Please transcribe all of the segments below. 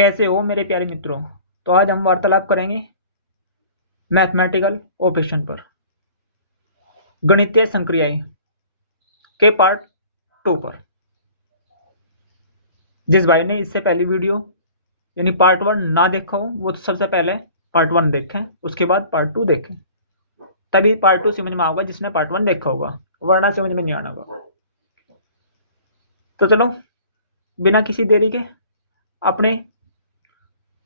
कैसे हो मेरे प्यारे मित्रों। तो आज हम वार्तालाप करेंगे मैथमेटिकल ऑपरेशन पर, गणितीय संक्रियाएं के पार्ट 2 पर। जिस भाई ने इससे पहली वीडियो यानी पार्ट 1 ना देखा हो वो तो सबसे पहले पार्ट 1 देखें, उसके बाद पार्ट 2 देखें, तभी पार्ट 2 समझ में आएगा जिसने पार्ट 1 देखा होगा, वरना समझ में नहीं आना होगा। तो चलो बिना किसी देरी के अपने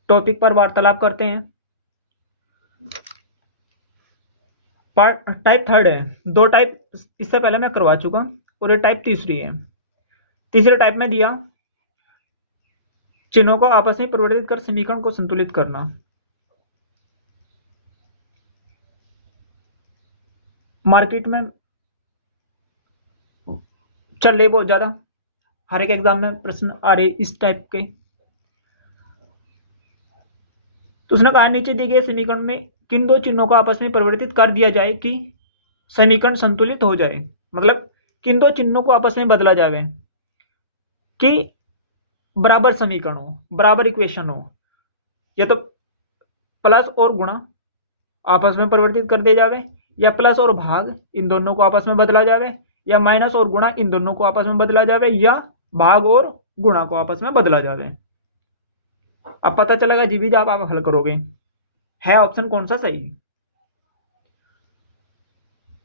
टॉपिक पर वार्तालाप करते हैं। पार्ट टाइप 3 है, 2 टाइप इससे पहले मैं करवा चुका और ये टाइप तीसरी है। तीसरे टाइप में दिया चिन्हों को आपस में परिवर्तित कर समीकरण को संतुलित करना। मार्केट में चल रहे बहुत ज्यादा, हर एक एग्जाम में प्रश्न आ रहे इस टाइप के। तो उसने कहा नीचे दिए गए समीकरण में किन दो चिन्हों को आपस में परिवर्तित कर दिया जाए कि समीकरण संतुलित हो जाए। मतलब किन दो चिन्हों को आपस में बदला जाए कि बराबर समीकरण हो, बराबर इक्वेशन हो। या तो प्लस और गुणा आपस में परिवर्तित कर दिया जाए, या प्लस और भाग इन दोनों को आपस में बदला जाए, या माइनस और गुणा इन दोनों को आपस में बदला जाए, या भाग और गुणा को आपस में बदला जाए। अब पता चलेगा जी भी जब आप हल करोगे है ऑप्शन कौन सा सही।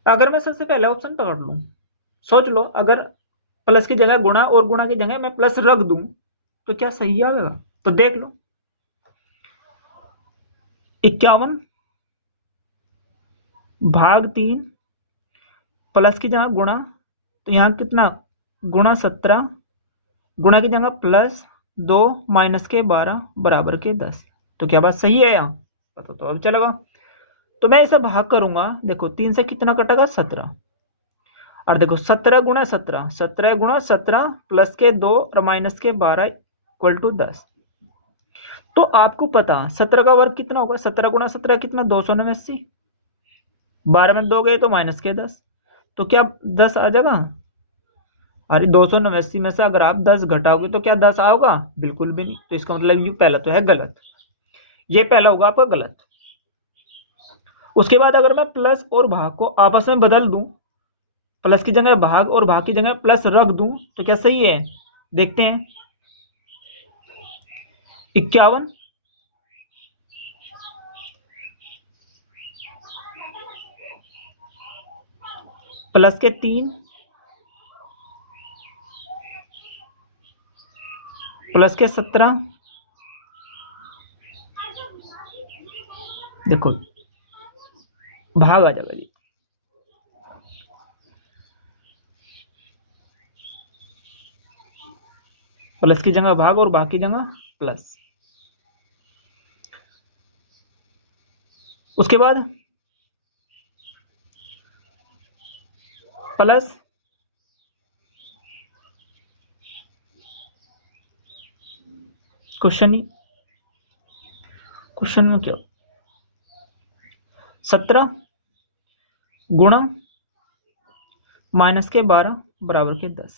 अगर मैं सबसे पहले ऑप्शन पकड़ लूं, सोच लो अगर प्लस की जगह गुणा और गुणा की जगह मैं प्लस रख दूं तो क्या सही आएगा। तो देख लो 51 भाग 3 प्लस की जगह गुणा, तो यहां कितना गुणा 17 गुणा की जगह प्लस 2 माइनस के 12 बराबर के 10। तो क्या बात सही है यहाँ, पता तो अब चलेगा। तो मैं इसे भाग करूंगा, देखो 3 से कितना कटेगा 17, और देखो 17 गुणा 17, 17 गुणा 17 प्लस के 2 और माइनस के 12 इक्वल टू 10। तो आपको पता 17 का वर्ग कितना होगा, 17 गुणा 17 कितना 289, 12 में 2 गए तो माइनस के 10, तो क्या 10 आ जाएगा। अरे 289 में से अगर आप 10 घटाओगे तो क्या 10 आओगा, बिल्कुल भी नहीं। तो इसका मतलब ये पहला तो है गलत, ये पहला होगा आपका गलत। उसके बाद अगर मैं प्लस और भाग को आपस में बदल दूं, प्लस की जगह भाग और भाग की जगह प्लस रख दूं तो क्या सही है, देखते हैं। 51 प्लस के 3 प्लस के 17, देखो भाग आ जाएगा जी। प्लस की जगह भाग और भाग की जगह प्लस। उसके बाद प्लस क्वेश्चन में क्या 17 गुणा माइनस के 12 बराबर के 10।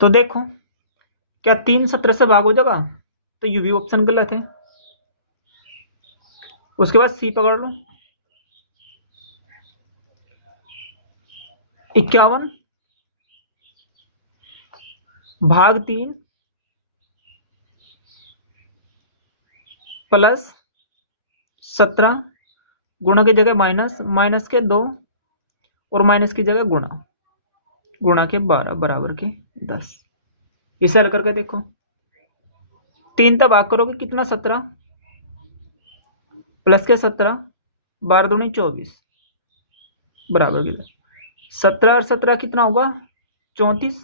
तो देखो क्या 3 17 से भाग हो जाएगा, तो ये भी ऑप्शन गलत है। उसके बाद सी पकड़ लो 51 भाग 3 प्लस 17 गुणा की जगह माइनस, माइनस के 2 और माइनस की जगह गुणा, गुणा के 12 बराबर के 10। इसे हल करके देखो 3 तक भाग करोगे कितना 17 प्लस के 17 12 दूनी 24 बराबर के 10। 17 और 17 कितना होगा 34,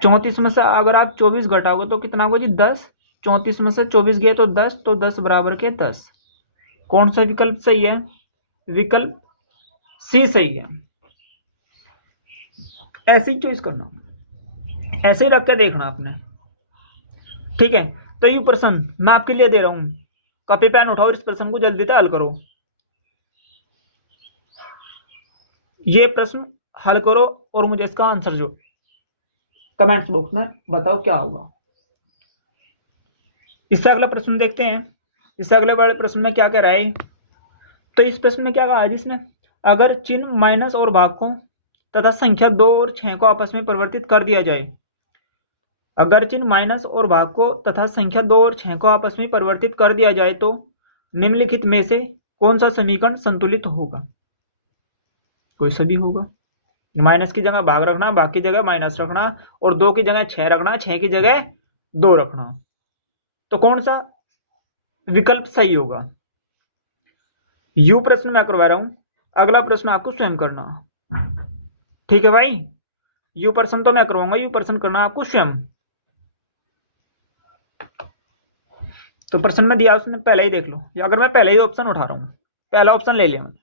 34 में से अगर आप 24 घटाओगे तो कितना होगा जी 10, 34 में से 24 गए तो 10, तो 10 बराबर के 10। कौन सा विकल्प सही है, विकल्प सी सही है। ऐसे ही चॉइस करना, ऐसे ही रख के देखना आपने, ठीक है। तो ये प्रश्न मैं आपके लिए दे रहा हूं, कॉपी पेन उठाओ, इस प्रश्न को जल्दी से हल करो। ये प्रश्न हल करो और मुझे इसका आंसर जो कमेंट्स बॉक्स में बताओ क्या होगा। इससे अगला प्रश्न देखते हैं। इससे अगले वाले प्रश्न में क्या कह रहा है। तो इस प्रश्न में क्या कहा है जिसने, अगर चिन्ह माइनस और भाग को तथा संख्या 2 और 6 को आपस में परिवर्तित कर दिया जाए, अगर चिन्ह माइनस और भाग को तथा संख्या 2 और 6 को आपस में परिवर्तित कर दिया जाए तो निम्नलिखित में से कौन सा समीकरण संतुलित होगा। कोई सा भी होगा। माइनस की जगह भाग रखना, भाग की जगह माइनस रखना, और 2 की जगह 6 रखना, 6 की जगह 2 रखना। तो कौन सा विकल्प सही होगा। यू प्रश्न मैं करवा रहा हूं, अगला प्रश्न आपको स्वयं करना। ठीक है भाई, यू प्रश्न तो मैं करवाऊंगा, यू प्रश्न करना आपको स्वयं। तो प्रश्न में दिया उसने पहले ही देख लो, या अगर मैं पहले ही ऑप्शन उठा रहा हूं, पहला ऑप्शन ले लिया मैंने।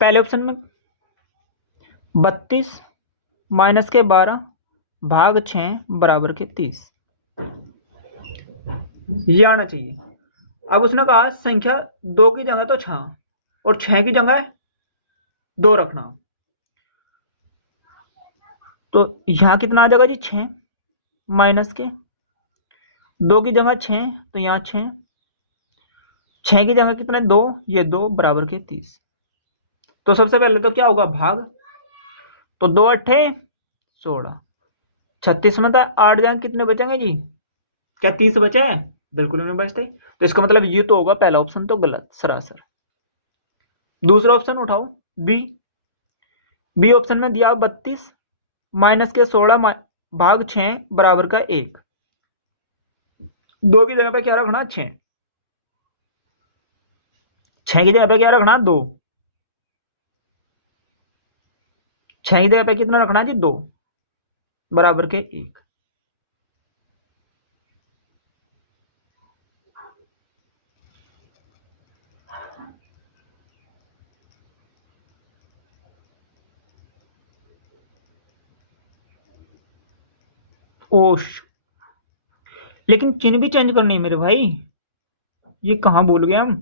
पहले ऑप्शन में 32 माइनस के 12 भाग 6 बराबर के 30, ये आना चाहिए। अब उसने कहा संख्या 2 की जगह तो 6 और 6 की जगह 2 रखना। तो यहां कितना आ जाएगा जी 6 माइनस के 2 की जगह 6, तो यहाँ 6 की जगह कितना 2, ये 2 बराबर के 30। तो सबसे पहले तो क्या होगा भाग, तो 2 अट्ठे 16, 36 में था 8 जगह कितने बचेंगे जी, क्या 30 बचे हैं, बिल्कुल नहीं बचते। तो इसका मतलब ये तो होगा पहला ऑप्शन तो गलत सरासर। दूसरा ऑप्शन उठाओ बी, बी ऑप्शन में दिया 32 माइनस के 16 भाग 6 बराबर का 1, 2 की जगह पे क्या रखना 6, 6 की जगह पे क्या रखना 2, 6 की जगह पे कितना रखना जी 2 बराबर के 1। ओश, लेकिन चिन्ह भी चेंज करनी है मेरे भाई, ये कहाँ भूल गए हम।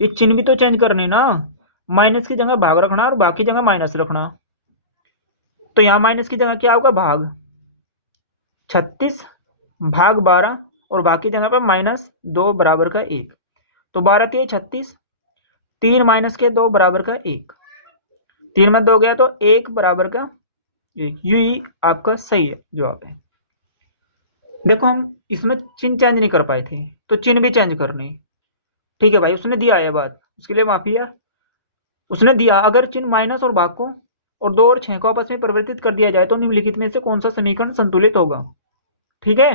ये चिन्ह भी तो चेंज करने ना, माइनस की जगह भाग रखना और बाकी जगह माइनस रखना। तो यहाँ माइनस की जगह क्या होगा भाग, 36 भाग 12 और बाकी जगह पर -2 बराबर का 1। तो 12 3 36, 3 माइनस के 2 बराबर का 1, 3 में 2 गया तो 1 बराबर का 1। यही आपका सही है जवाब है। देखो हम इसमें चिन्ह चेंज नहीं कर पाए थे, तो चिन्ह भी चेंज करनी। ठीक है भाई, उसने दिया है बात, उसके लिए माफी है। उसने दिया अगर चिन्ह माइनस और भाग को और 2 और 6 को आपस में परिवर्तित कर दिया जाए तो निम्नलिखित में से कौन सा समीकरण संतुलित होगा। ठीक है,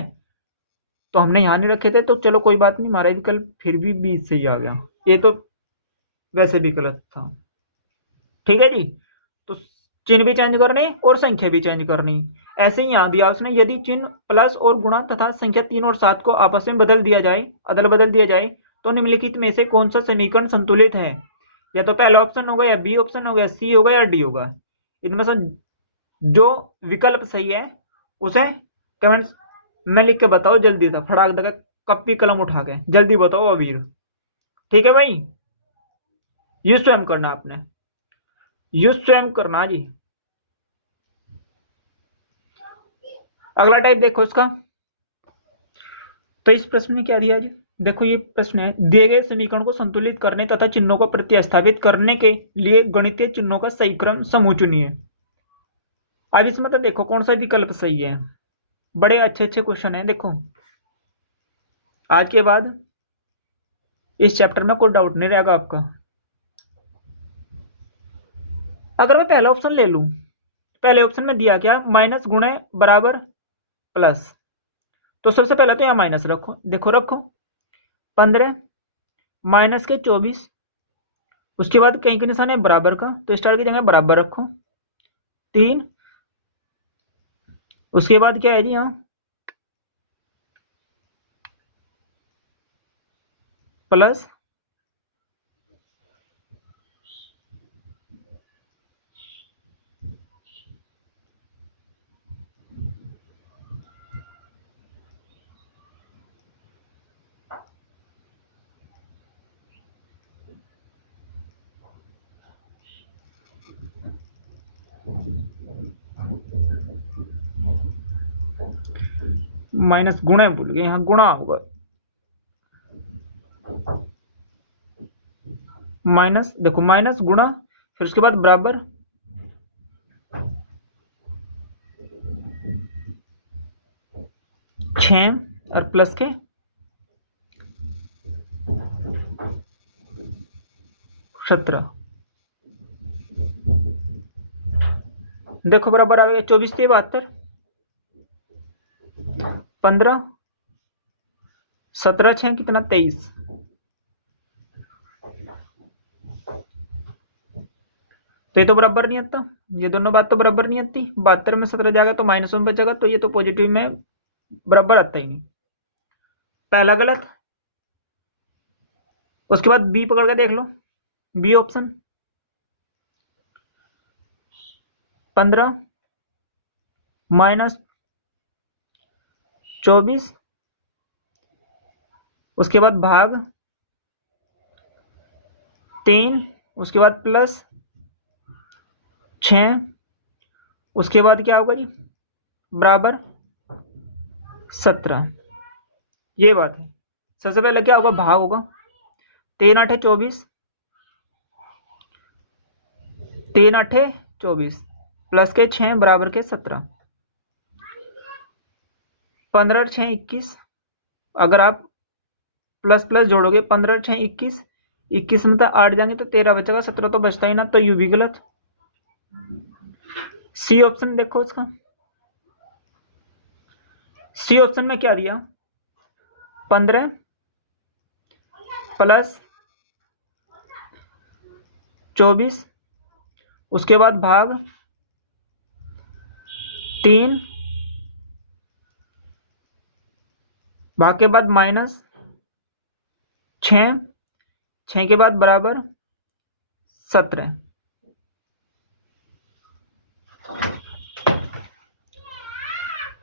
तो हमने यहाँ नहीं रखे थे, तो चलो कोई बात नहीं, हमारा विकल्प फिर भी बीच से ही आ गया, ये तो वैसे भी गलत था। ठीक है जी, तो चिन्ह भी चेंज करने और संख्या भी चेंज करनी। ऐसे ही यहाँ दिया उसने, यदि चिन्ह प्लस और गुणा तथा संख्या 3 और 7 को आपस में बदल दिया जाए, अदल बदल दिया जाए तो निम्नलिखित में से कौन सा समीकरण संतुलित है। या तो पहला ऑप्शन होगा, या बी ऑप्शन होगा, सी होगा, या डी होगा। इनमें से जो विकल्प सही है उसे कमेंट्स में लिख के बताओ जल्दी था, फटाक दे कॉपी कलम उठा के जल्दी बताओ अबीर। ठीक है भाई, ये स्वयं करना आपने, ये स्वयं करना जी। अगला टाइप देखो इसका। तो इस प्रश्न में क्या दिया जी, देखो ये प्रश्न है, दिए गए समीकरण को संतुलित करने तथा चिन्हों को प्रतिस्थापित करने के लिए गणितीय चिन्हों का सही क्रम समूह चुनिए। अब इसमें तो देखो कौन सा विकल्प सही है, बड़े अच्छे अच्छे क्वेश्चन है। देखो आज के बाद इस चैप्टर में कोई डाउट नहीं रहेगा आपका। अगर मैं पहला ऑप्शन ले लूं, पहले ऑप्शन में दिया क्या माइनस गुणे बराबर प्लस, तो सबसे पहले तो यहाँ माइनस रखो, देखो रखो 15 माइनस के 24, उसके बाद कहीं के निशान है बराबर का, तो स्टार की जगह बराबर रखो 3, उसके बाद क्या है जी यहाँ प्लस माइनस गुणा भूल गए, यहाँ गुणा होगा, माइनस, देखो माइनस गुणा, फिर उसके बाद बराबर, छः और प्लस के 17, देखो बराबर आ गया 24 से 72, 15, 17 6 कितना 23, तो ये तो बराबर नहीं आता, ये दोनों बात तो बराबर नहीं आती, 72 में 17 जाएगा तो माइनस में बचेगा, तो ये तो पॉजिटिव में बराबर आता ही नहीं, पहला गलत। उसके बाद बी पकड़ के देख लो, बी ऑप्शन 15 माइनस 24, उसके बाद भाग 3, उसके बाद प्लस 6, उसके बाद क्या होगा जी बराबर 17, ये बात है। सबसे पहले क्या होगा, भाग होगा, 3 8 24, 3 8 24 प्लस के 6 बराबर के 17, 15 6 21, अगर आप प्लस प्लस जोड़ोगे 15 6 21, 21 में तो 8 जाएंगे तो 13 बचेगा, 17 तो बचता ही ना, तो यू भी गलत। सी ऑप्शन देखो इसका, सी ऑप्शन में क्या दिया, 15 प्लस 24, उसके बाद भाग 3, भाग के बाद माइनस 6, 6 के बाद बराबर 17,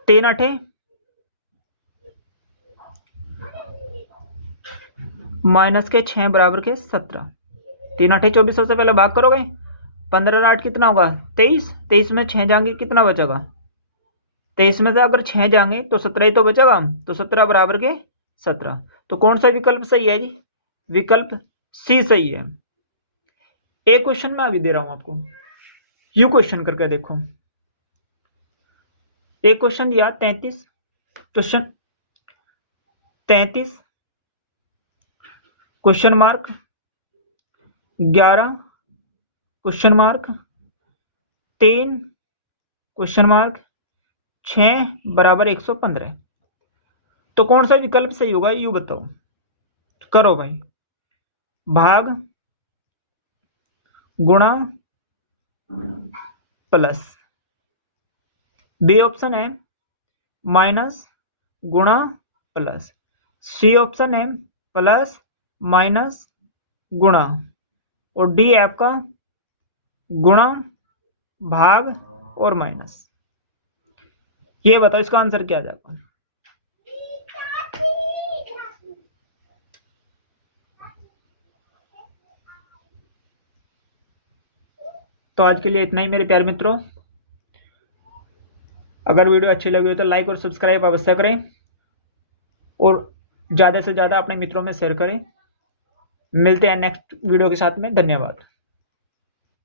3 8 माइनस के 6 बराबर के 17, 3 8 24, सबसे पहले भाग करोगे, 15 8 कितना होगा 23, 23 में 6 जाएंगे कितना बचेगा, 23 में से अगर 6 जाएंगे तो 17 ही तो बचेगा, तो 17 बराबर के 17, तो कौन सा विकल्प सही है जी, विकल्प सी सही है। एक क्वेश्चन मैं अभी दे रहा हूं आपको, यू क्वेश्चन करके देखो, एक क्वेश्चन दिया 33, question 33 question mark 11 question mark 3 question mark 6 बराबर 115, तो कौन सा विकल्प सही होगा यू बताओ, करो भाई, भाग गुणा प्लस, बी ऑप्शन है माइनस गुणा प्लस, सी ऑप्शन है प्लस माइनस गुणा, और डी आपका गुणा भाग और माइनस। ये बताओ इसका आंसर क्या आ जाएगा। तो आज के लिए इतना ही मेरे प्यारे मित्रों, अगर वीडियो अच्छी लगी हो तो लाइक और सब्सक्राइब अवश्य करें और ज़्यादा से ज़्यादा अपने मित्रों में शेयर करें। मिलते हैं नेक्स्ट वीडियो के साथ में, धन्यवाद।